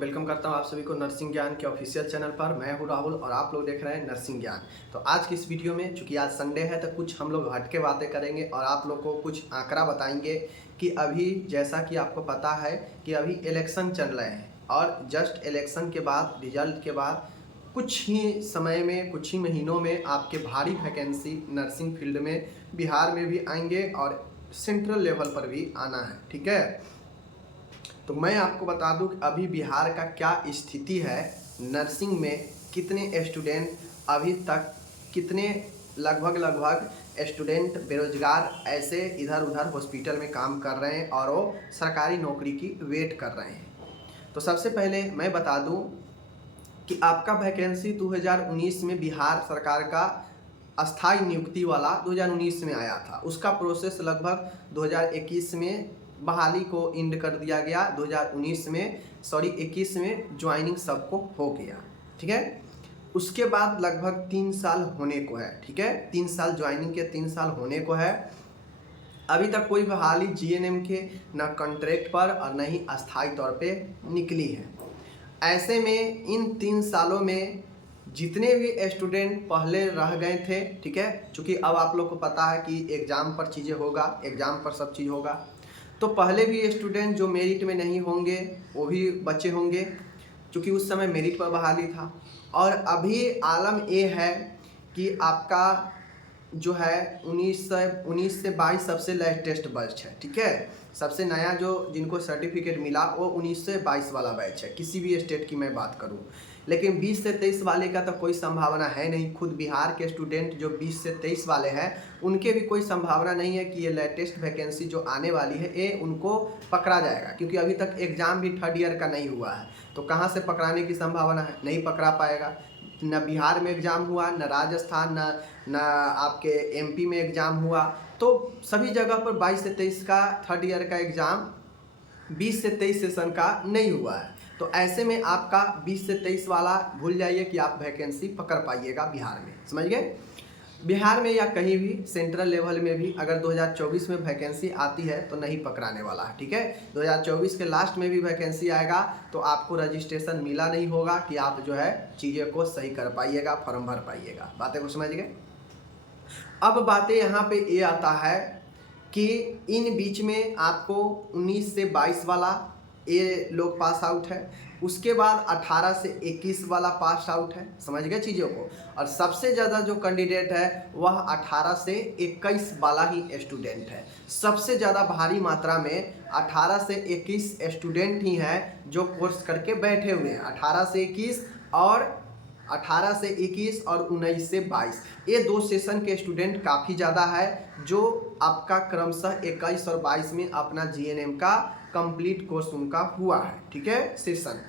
Welcome करता हूँ आप सभी को नर्सिंग ज्ञान के ऑफिशियल चैनल पर। मैं हूँ राहुल और आप लोग देख रहे हैं नर्सिंग ज्ञान। तो आज की इस वीडियो में, चूंकि आज संडे है, तो कुछ हम लोग हटके बातें करेंगे और आप लोग को कुछ आंकड़ा बताएंगे कि अभी जैसा कि आपको पता है कि अभी इलेक्शन चल रहे हैं और जस्ट इलेक्शन के बाद, रिजल्ट के बाद कुछ ही समय में, कुछ ही महीनों में आपके भारी वैकेंसी नर्सिंग फील्ड में बिहार में भी आएंगे और सेंट्रल लेवल पर भी आना है। ठीक है, तो मैं आपको बता दूं कि अभी बिहार का क्या स्थिति है। नर्सिंग में कितने स्टूडेंट अभी तक, कितने लगभग स्टूडेंट बेरोजगार ऐसे इधर उधर हॉस्पिटल में काम कर रहे हैं और वो सरकारी नौकरी की वेट कर रहे हैं। तो सबसे पहले मैं बता दूं कि आपका वैकेंसी 2019 में बिहार सरकार का अस्थाई नियुक्ति वाला 2019 में आया था। उसका प्रोसेस लगभग 2021 में बहाली को इंड कर दिया गया। 21 में ज्वाइनिंग सबको हो गया। ठीक है, उसके बाद लगभग 3 साल होने को है। ठीक है, 3 साल ज्वाइनिंग के 3 साल होने को है। अभी तक कोई बहाली जीएनएम के न कॉन्ट्रैक्ट पर और न ही अस्थाई तौर पे निकली है। ऐसे में इन 3 सालों में जितने भी स्टूडेंट पहले रह गए थे, ठीक है, चूँकि अब आप लोग को पता है कि एग्ज़ाम पर चीज़ें होगा, एग्ज़ाम पर सब चीज़ होगा, तो पहले भी स्टूडेंट जो मेरिट में नहीं होंगे वो भी बचे होंगे, क्योंकि उस समय मेरिट पर बहाली था। और अभी आलम ये है कि आपका जो है 19 से 22 सबसे लेटेस्ट बैच है। ठीक है, सबसे नया जो जिनको सर्टिफिकेट मिला वो 19 से 22 वाला बैच है, किसी भी स्टेट की मैं बात करूं। लेकिन 20 से 23 वाले का तो कोई संभावना है नहीं। खुद बिहार के स्टूडेंट जो 20 से 23 वाले हैं उनके भी कोई संभावना नहीं है कि ये लेटेस्ट वैकेंसी जो आने वाली है ये उनको पकड़ा जाएगा, क्योंकि अभी तक एग्ज़ाम भी थर्ड ईयर का नहीं हुआ है। तो कहाँ से पकड़ाने की संभावना है? नहीं पकड़ा पाएगा। न बिहार में एग्ज़ाम हुआ, न राजस्थान, न आपके एमपी में एग्ज़ाम हुआ। तो सभी जगह पर 22 से 23 का थर्ड ईयर का एग्ज़ाम 20 से 23 सेशन का नहीं हुआ है। तो ऐसे में आपका 20 से 23 वाला भूल जाइए कि आप वैकेंसी पकड़ पाइएगा बिहार में। समझ गए? बिहार में या कहीं भी सेंट्रल लेवल में भी अगर 2024 में वैकेंसी आती है तो नहीं पकड़ाने वाला है। ठीक है, 2024 के लास्ट में भी वैकेंसी आएगा तो आपको रजिस्ट्रेशन मिला नहीं होगा कि आप जो है चीज़ें को सही कर पाइएगा, फॉर्म भर पाइएगा। बातें को समझ गए? अब बातें यहाँ पे ये आता है कि इन बीच में आपको 19 से 22 वाला ये लोग पास आउट है, उसके बाद 18 से 21 वाला पास आउट है। समझ गए चीज़ों को? और सबसे ज़्यादा जो कैंडिडेट है वह 18 से 21 वाला ही स्टूडेंट है। सबसे ज़्यादा भारी मात्रा में 18 से 21 स्टूडेंट ही हैं जो कोर्स करके बैठे हुए हैं। 18 से 21 और 18 से 21 और 19 से 22, ये 2 सेशन के स्टूडेंट काफ़ी ज़्यादा है जो आपका क्रमशः 21 और 22 में अपना जीएनएम का कंप्लीट कोर्स उनका हुआ है। ठीक है, सेशन।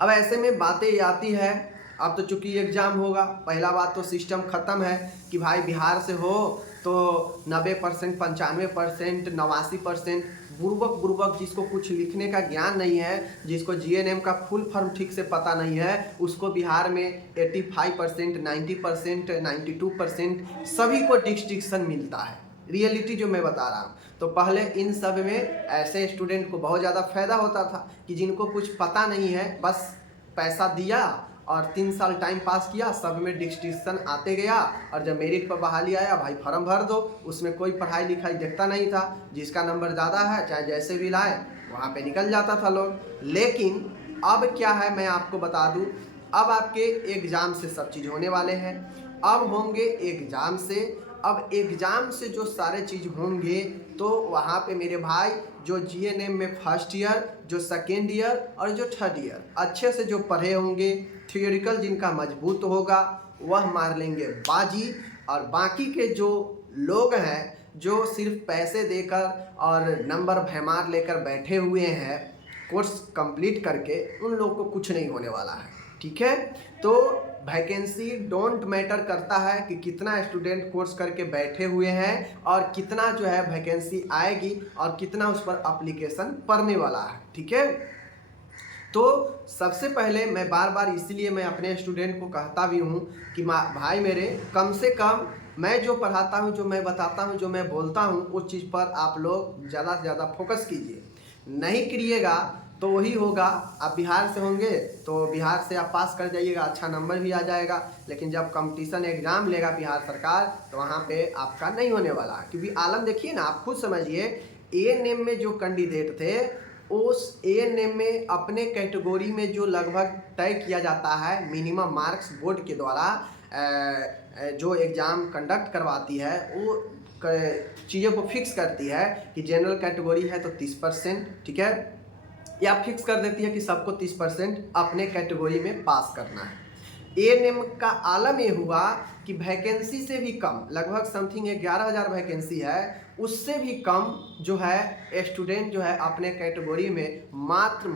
अब ऐसे में बातें ये आती है, अब तो चूंकि एग्ज़ाम होगा, पहला बात तो सिस्टम ख़त्म है कि भाई बिहार से हो तो 90%, 95%, 89% बुर्बक जिसको कुछ लिखने का ज्ञान नहीं है, जिसको जीएनएम का फुल फॉर्म ठीक से पता नहीं है, उसको बिहार में 85%, 90%, 92% सभी को डिस्टिंक्शन मिलता है। रियलिटी जो मैं बता रहा हूँ। तो पहले इन सब में ऐसे स्टूडेंट को बहुत ज़्यादा फ़ायदा होता था कि जिनको कुछ पता नहीं है, बस पैसा दिया और 3 साल टाइम पास किया, सब में डिस्टिंक्शन आते गया और जब मेरिट पर बहाली आया भाई फॉर्म भर दो, उसमें कोई पढ़ाई लिखाई देखता नहीं था। जिसका नंबर ज़्यादा है चाहे जैसे भी लाए वहाँ पे निकल जाता था लोग। लेकिन अब क्या है मैं आपको बता दूँ, अब आपके एग्ज़ाम से सब चीज़ होने वाले हैं। अब होंगे एग्ज़ाम से, अब एग्ज़ाम से जो सारे चीज़ होंगे तो वहाँ पे मेरे भाई जो जीएनएम में फर्स्ट ईयर, जो सेकेंड ईयर और जो थर्ड ईयर अच्छे से जो पढ़े होंगे, थियोरिकल जिनका मजबूत होगा वह मार लेंगे बाजी। और बाकी के जो लोग हैं जो सिर्फ पैसे देकर और नंबर भैमार लेकर बैठे हुए हैं कोर्स कंप्लीट करके, उन लोगों को कुछ नहीं होने वाला है। ठीक है, तो वैकेंसी डोंट मैटर करता है कि कितना स्टूडेंट कोर्स करके बैठे हुए हैं और कितना जो है वैकेंसी आएगी और कितना उस पर एप्लीकेशन पड़ने वाला है। ठीक है, तो सबसे पहले मैं बार बार इसीलिए मैं अपने स्टूडेंट को कहता भी हूँ कि भाई मेरे, कम से कम मैं जो पढ़ाता हूँ, जो मैं बताता हूँ, जो मैं बोलता हूँ, उस चीज़ पर आप लोग ज़्यादा से ज़्यादा फोकस कीजिए। नहीं करिएगा तो वही होगा। आप बिहार से होंगे तो बिहार से आप पास कर जाइएगा, अच्छा नंबर भी आ जाएगा, लेकिन जब कंपटीशन एग्जाम लेगा बिहार सरकार तो वहाँ पे आपका नहीं होने वाला है। क्योंकि आलम देखिए ना, आप खुद समझिए, एएनएम में जो कैंडिडेट थे उस एएनएम में अपने कैटेगरी में जो लगभग तय किया जाता है मिनिमम मार्क्स बोर्ड के द्वारा, जो एग्ज़ाम कंडक्ट करवाती है वो चीज़ों को फिक्स करती है कि जनरल कैटेगरी है तो 30%, ठीक है, या फिक्स कर देती है कि सबको 30% अपने कैटेगरी में पास करना है। एएनएम का आलम ये हुआ कि वैकेंसी से भी कम, लगभग समथिंग 11,000 वैकेंसी है, उससे भी कम जो है स्टूडेंट जो है अपने कैटेगरी में मात्र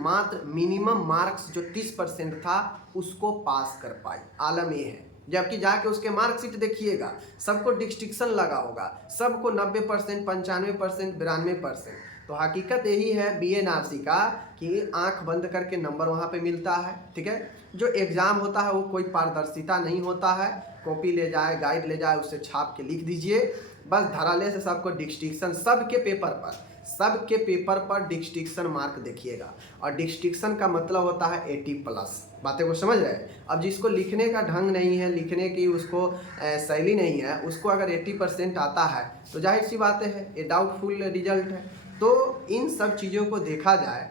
मिनिमम मार्क्स जो 30% था उसको पास कर पाई। आलम ये है। जबकि जाके उसके मार्कशीट देखिएगा, सबको डिस्टिंक्शन लगा होगा, सबको 90%, 95%, 92%। तो हकीकत यही है बीएनआरसी का कि आंख बंद करके नंबर वहाँ पे मिलता है, ठीक है। जो एग्ज़ाम होता है वो कोई पारदर्शिता नहीं होता है, कॉपी ले जाए, गाइड ले जाए, उससे छाप के लिख दीजिए, बस धराले से सबको डिस्टिंक्शन, सबके पेपर पर डिस्टिंक्शन मार्क देखिएगा। और डिस्टिंक्शन का मतलब होता है 80+। बातें को समझ रहे हैं। अब जिसको लिखने का ढंग नहीं है, लिखने की उसको शैली नहीं है, उसको अगर 80% आता है तो जाहिर सी बातें है ये डाउटफुल रिजल्ट है। तो इन सब चीज़ों को देखा जाए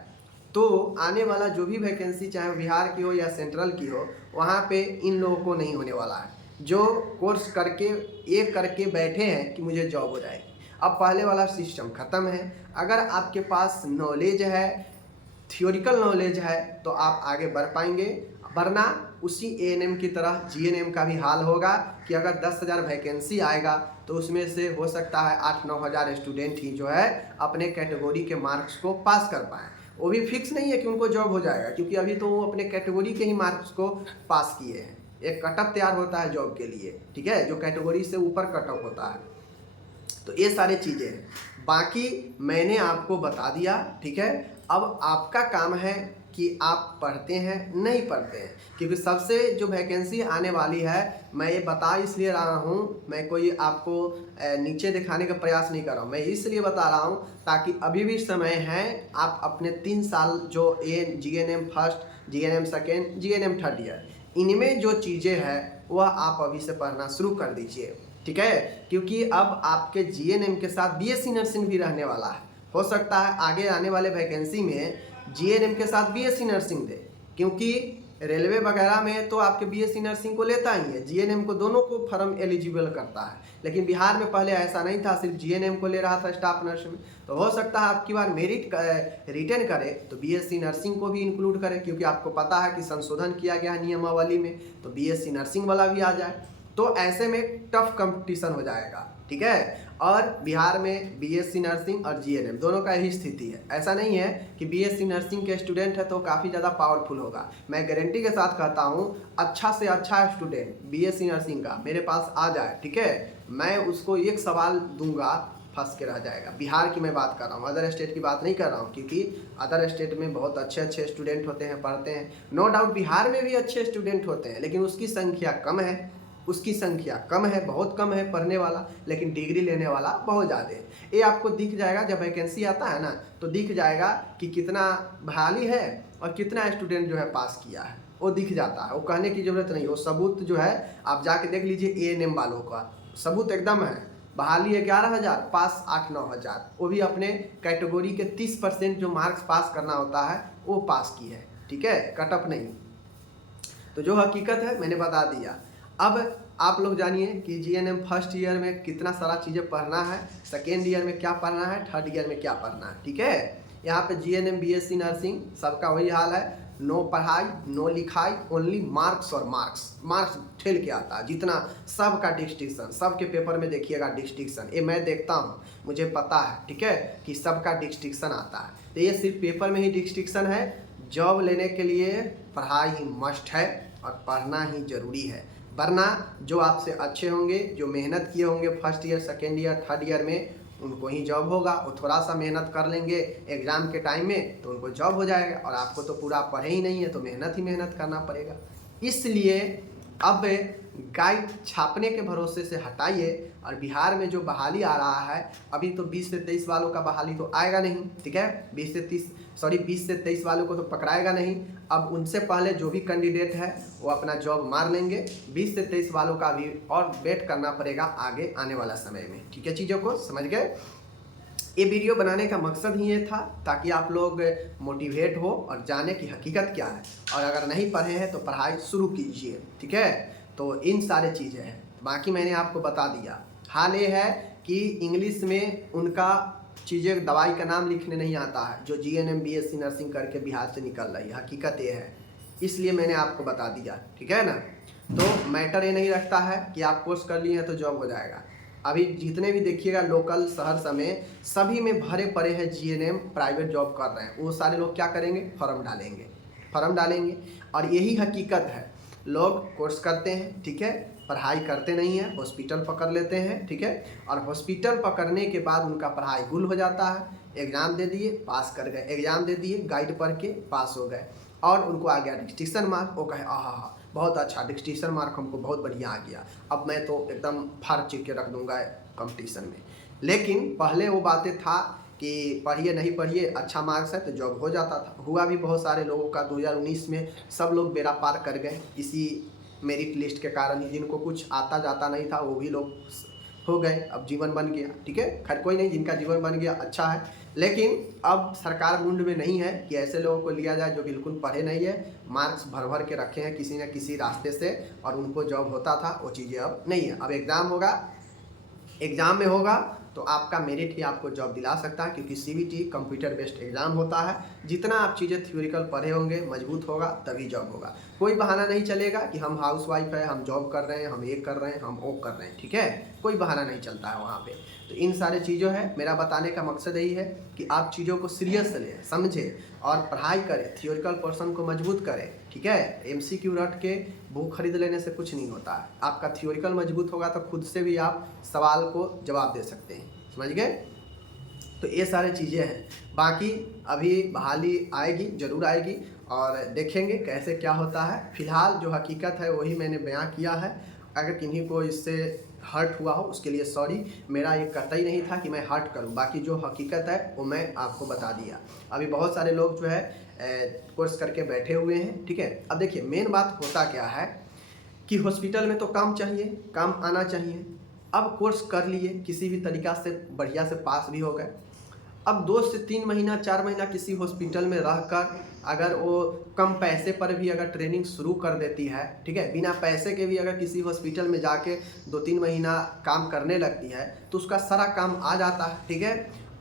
तो आने वाला जो भी वैकेंसी चाहे बिहार की हो या सेंट्रल की हो, वहाँ पे इन लोगों को नहीं होने वाला है जो कोर्स करके ये करके बैठे हैं कि मुझे जॉब हो जाएगी। अब पहले वाला सिस्टम ख़त्म है। अगर आपके पास नॉलेज है, थियोरिकल नॉलेज है, तो आप आगे बढ़ पाएंगे, वरना उसी एएनएम की तरह जीएनएम का भी हाल होगा कि अगर 10,000 वैकेंसी आएगा तो उसमें से हो सकता है 8-9 हज़ार स्टूडेंट ही जो है अपने कैटेगरी के मार्क्स को पास कर पाएँ। वो भी फिक्स नहीं है कि उनको जॉब हो जाएगा, क्योंकि अभी तो वो अपने कैटेगरी के ही मार्क्स को पास किए हैं। एक कटअप तैयार होता है जॉब के लिए, ठीक है, जो कैटेगरी से ऊपर कटअप होता है। तो ये सारी चीज़ें हैं, बाकी मैंने आपको बता दिया, ठीक है। अब आपका काम है कि आप पढ़ते हैं नहीं पढ़ते हैं, क्योंकि सबसे जो वैकेंसी आने वाली है, मैं ये बता इसलिए रहा हूँ, मैं कोई आपको नीचे दिखाने का प्रयास नहीं कर रहा हूँ, मैं इसलिए बता रहा हूँ ताकि अभी भी समय है, आप अपने 3 साल जो GNM first, GNM second, GNM third year, इनमें जो चीज़ें हैं वह आप अभी से पढ़ना शुरू कर दीजिए, ठीक है। क्योंकि अब आपके जीएनएम के साथ बीएससी नर्सिंग भी रहने वाला है। हो सकता है आगे आने वाले वैकेंसी में जीएनएम के साथ बीएससी नर्सिंग दे, क्योंकि रेलवे वगैरह में तो आपके बीएससी नर्सिंग को लेता ही है, जीएनएम को, दोनों को फर्म एलिजिबल करता है। लेकिन बिहार में पहले ऐसा नहीं था, सिर्फ जीएनएम को ले रहा था स्टाफ नर्स में। तो हो सकता है आपकी बार मेरिट रिटर्न करे तो बीएससी नर्सिंग को भी इंक्लूड करे, क्योंकि आपको पता है कि संशोधन किया गया है नियमावली में, तो बीएससी नर्सिंग वाला भी आ जाए। तो ऐसे में टफ कंपटीशन हो जाएगा, ठीक है। और बिहार में बीएससी नर्सिंग और जीएनएम दोनों का यही स्थिति है। ऐसा नहीं है कि बीएससी नर्सिंग के स्टूडेंट है तो काफ़ी ज़्यादा पावरफुल होगा। मैं गारंटी के साथ कहता हूँ, अच्छा से अच्छा स्टूडेंट बीएससी नर्सिंग का मेरे पास आ जाए, ठीक है, मैं उसको एक सवाल दूंगा, फंस के रह जाएगा। बिहार की मैं बात कर रहा हूँ, अदर स्टेट की बात नहीं कर रहा हूँ, क्योंकि अदर स्टेट में बहुत अच्छे अच्छे स्टूडेंट होते हैं, पढ़ते हैं। नो डाउट बिहार में भी अच्छे स्टूडेंट होते हैं, लेकिन उसकी संख्या कम है, बहुत कम है पढ़ने वाला, लेकिन डिग्री लेने वाला बहुत ज़्यादा है। ये आपको दिख जाएगा जब वैकेंसी आता है ना, तो दिख जाएगा कि कितना बहाली है और कितना स्टूडेंट जो है पास किया है, वो दिख जाता है। वो कहने की ज़रूरत नहीं, वो सबूत जो है आप जाके देख लीजिए, एएनएम वालों का सबूत एकदम है। बहाली 11,000, पास 8-9 हज़ार, वो भी अपने कैटेगरी के 30% जो मार्क्स पास करना होता है वो पास की है, ठीक है, कटअप नहीं। तो जो हकीकत है मैंने बता दिया। अब आप लोग जानिए कि जीएनएम फर्स्ट ईयर में कितना सारा चीज़ें पढ़ना है, सेकेंड ईयर में क्या पढ़ना है, थर्ड ईयर में क्या पढ़ना है, ठीक है। यहाँ पे जीएनएम बीएससी नर्सिंग सबका वही हाल है, नो पढ़ाई नो लिखाई, ओनली मार्क्स और मार्क्स ठेल के आता है। जितना सबका डिस्टिंक्शन, सबके पेपर में देखिएगा डिस्टिंक्शन, ये मैं देखता हूँ, मुझे पता है, ठीक है, कि सबका डिस्टिंक्शन आता है। तो ये सिर्फ पेपर में ही डिस्टिंक्शन है, जॉब लेने के लिए पढ़ाई ही मस्ट है और पढ़ना ही ज़रूरी है। वरना जो आपसे अच्छे होंगे, जो मेहनत किए होंगे first year, second year, third year में, उनको ही जॉब होगा। वो थोड़ा सा मेहनत कर लेंगे एग्ज़ाम के टाइम में तो उनको जॉब हो जाएगा, और आपको तो पूरा पढ़े ही नहीं है तो मेहनत ही मेहनत करना पड़ेगा। इसलिए अब गाइड छापने के भरोसे से हटाइए और बिहार में जो बहाली आ रहा है, अभी तो 20 से 23 वालों का बहाली तो आएगा नहीं, ठीक है, 20 से 23 वालों को तो पकड़ाएगा नहीं। अब उनसे पहले जो भी कैंडिडेट है वो अपना जॉब मार लेंगे। 20 से 23 वालों का भी और वेट करना पड़ेगा आगे आने वाला समय में, ठीक है, चीज़ों को समझ गए। ये वीडियो बनाने का मकसद ही ये था ताकि आप लोग मोटिवेट हो और जाने की हकीकत क्या है, और अगर नहीं पढ़े हैं तो पढ़ाई शुरू कीजिए, ठीक है। तो इन सारे चीज़ें हैं, बाकी मैंने आपको बता दिया। हाल ये है कि इंग्लिश में उनका चीज़ें, दवाई का नाम लिखने नहीं आता है, जो GNM BSc नर्सिंग करके बिहार से निकल रही है, हकीकत ये है, इसलिए मैंने आपको बता दिया, ठीक है ना। तो मैटर ये नहीं रखता है कि आप कोर्स कर लिए हैं तो जॉब हो जाएगा। अभी जितने भी देखिएगा लोकल शहर समेत सभी में भरे पड़े हैं GNM प्राइवेट जॉब कर रहे हैं, वो सारे लोग क्या करेंगे, फॉर्म डालेंगे और यही हकीकत है। लोग कोर्स करते हैं, ठीक है, पढ़ाई करते नहीं हैं, हॉस्पिटल पकड़ लेते हैं, ठीक है, और हॉस्पिटल पकड़ने के बाद उनका पढ़ाई गुल हो जाता है। एग्ज़ाम दे दिए, पास कर गए, एग्ज़ाम दे दिए, गाइड पढ़ के पास हो गए, और उनको आ गया डिस्टिंक्शन मार्क। वो कहे आहा बहुत अच्छा डिस्टिंक्शन मार्क हमको बहुत बढ़िया आ गया, अब मैं तो एकदम फाड़ चीर के रख दूंगा कंपटीशन में। लेकिन पहले वो बातें था कि पढ़िए नहीं पढ़िए, अच्छा मार्क्स है तो जॉब हो जाता था। हुआ भी बहुत सारे लोगों का 2019 में, सब लोग बेड़ा पार कर गए इसी मेरिट लिस्ट के कारण ही। जिनको कुछ आता जाता नहीं था वो भी लोग हो गए, अब जीवन बन गया, ठीक है। खैर कोई नहीं, जिनका जीवन बन गया अच्छा है। लेकिन अब सरकार मुंड में नहीं है कि ऐसे लोगों को लिया जाए जो बिल्कुल पढ़े नहीं है, मार्क्स भर भर के रखे हैं किसी न किसी रास्ते से, और उनको जॉब होता था, वो चीज़ें अब नहीं है। अब एग्ज़ाम होगा, एग्ज़ाम में होगा तो आपका मेरिट ही आपको जॉब दिला सकता है, क्योंकि CBT कंप्यूटर बेस्ड एग्ज़ाम होता है। जितना आप चीज़ें थ्योरिकल पढ़े होंगे, मजबूत होगा, तभी जॉब होगा। कोई बहाना नहीं चलेगा कि हम हाउसवाइफ है, हम जॉब कर रहे हैं, हम ये कर रहे हैं, हम वो कर रहे हैं, ठीक है, कोई बहाना नहीं चलता है वहाँ पे। तो इन सारे चीज़ों है, मेरा बताने का मकसद यही है कि आप चीज़ों को सीरियस लें, समझें और पढ़ाई करें, थियोरिकल पोर्शन को मजबूत करें, ठीक है। MCQ रट के बुक खरीद लेने से कुछ नहीं होता है। आपका थियोरिकल मजबूत होगा तो खुद से भी आप सवाल को जवाब दे सकते हैं, समझ गए। तो ये सारी चीज़ें हैं। बाकी अभी बहाली आएगी, ज़रूर आएगी, और देखेंगे कैसे क्या होता है। फिलहाल जो हकीकत है वही मैंने बयां किया है। अगर किन्हीं को इससे हर्ट हुआ हो उसके लिए सॉरी, मेरा ये कतई नहीं था कि मैं हर्ट करूं। बाकी जो हकीकत है वो मैं आपको बता दिया। अभी बहुत सारे लोग जो है कोर्स करके बैठे हुए हैं, ठीक है। अब देखिए मेन बात होता क्या है कि हॉस्पिटल में तो काम चाहिए, काम आना चाहिए। अब कोर्स कर लिए, किसी भी तरीक़ा से बढ़िया से पास भी हो गए। अब 2 से 3 महीना 4 महीना किसी हॉस्पिटल में रहकर अगर वो कम पैसे पर भी अगर ट्रेनिंग शुरू कर देती है, ठीक है, बिना पैसे के भी अगर किसी हॉस्पिटल में जाके 2-3 महीना काम करने लगती है तो उसका सारा काम आ जाता है, ठीक है।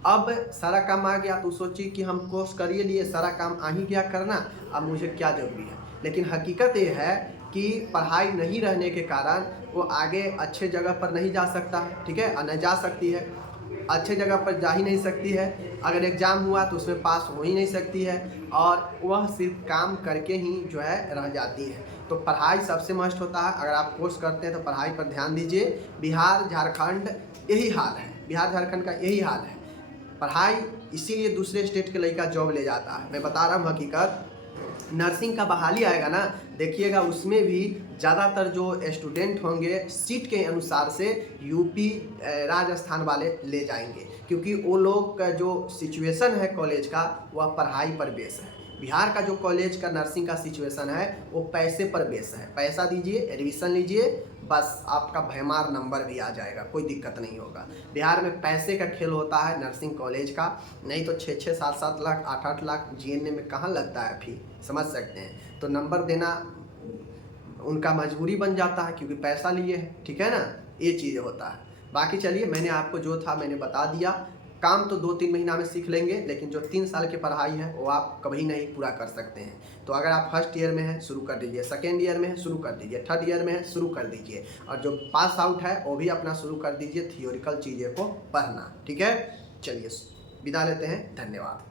अब सारा काम आ गया तो सोचिए कि हम कोर्स करिए लिए, सारा काम आ ही गया करना, अब मुझे क्या ज़रूरी है। लेकिन हकीकत ये है कि पढ़ाई नहीं रहने के कारण वो आगे अच्छे जगह पर नहीं जा सकता है, ठीक है, और न जा सकती है, अच्छे जगह पर जा ही नहीं सकती है। अगर एग्ज़ाम हुआ तो उसमें पास हो ही नहीं सकती है, और वह सिर्फ काम करके ही जो है रह जाती है। तो पढ़ाई सबसे मस्ट होता है। अगर आप कोर्स करते हैं तो पढ़ाई पर ध्यान दीजिए। बिहार झारखंड यही हाल है, बिहार झारखंड का यही हाल है। पढ़ाई इसीलिए दूसरे स्टेट के लड़का जॉब ले जाता है। मैं बता रहा हूँ हकीकत। नर्सिंग का बहाली आएगा ना, देखिएगा उसमें भी ज़्यादातर जो स्टूडेंट होंगे सीट के अनुसार से यूपी राजस्थान वाले ले जाएंगे, क्योंकि वो लोग का जो सिचुएशन है कॉलेज का वह पढ़ाई पर बेस है। बिहार का जो कॉलेज का नर्सिंग का सिचुएशन है वो पैसे पर बेस है। पैसा दीजिए, एडमिशन लीजिए, बस आपका भयमार नंबर भी आ जाएगा, कोई दिक्कत नहीं होगा। बिहार में पैसे का खेल होता है नर्सिंग कॉलेज का, नहीं तो 6-6, 7-7 लाख, 8-8 लाख GNM में कहाँ लगता है फी, समझ सकते हैं। तो नंबर देना उनका मजबूरी बन जाता है क्योंकि पैसा लिए है, ठीक है ना, ये चीज़ होता है। बाकी चलिए मैंने आपको जो था मैंने बता दिया। काम तो 2-3 महीना में सीख लेंगे, लेकिन जो 3 साल की पढ़ाई है वो आप कभी नहीं पूरा कर सकते हैं। तो अगर आप फर्स्ट ईयर में हैं शुरू कर दीजिए, सेकेंड ईयर में है शुरू कर दीजिए, थर्ड ईयर में है शुरू कर दीजिए, और जो पास आउट है वो भी अपना शुरू कर दीजिए थियोरिकल चीज़ें को पढ़ना, ठीक है। चलिए विदा लेते हैं, धन्यवाद।